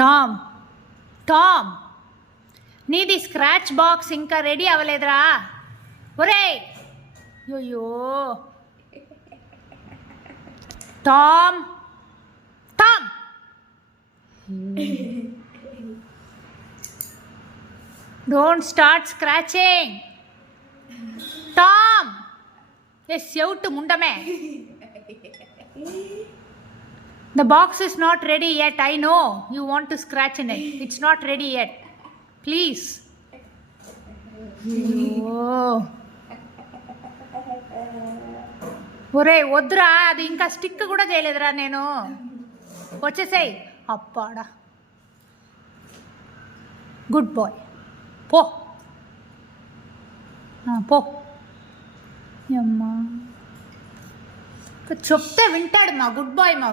Tom Tom నీది scratch box ఇంకా ready అవ్వలేదురా. ఒరే అయ్యో Tom Tom don't start scratching. Tom ఏ సెవుట్ ముండమే. The box is not ready yet. I know you want to scratch in it. It's not ready yet. Please. ఒరే వద్దురా, అది ఇంకా స్టిక్ కూడా చేయలేదురా. నేను వచ్చేసాయి. అప్పాడా గుడ్ బాయ్. పో పో. అమ్మా చెప్తే వింటాడు మా గుడ్ బాయ్ మా.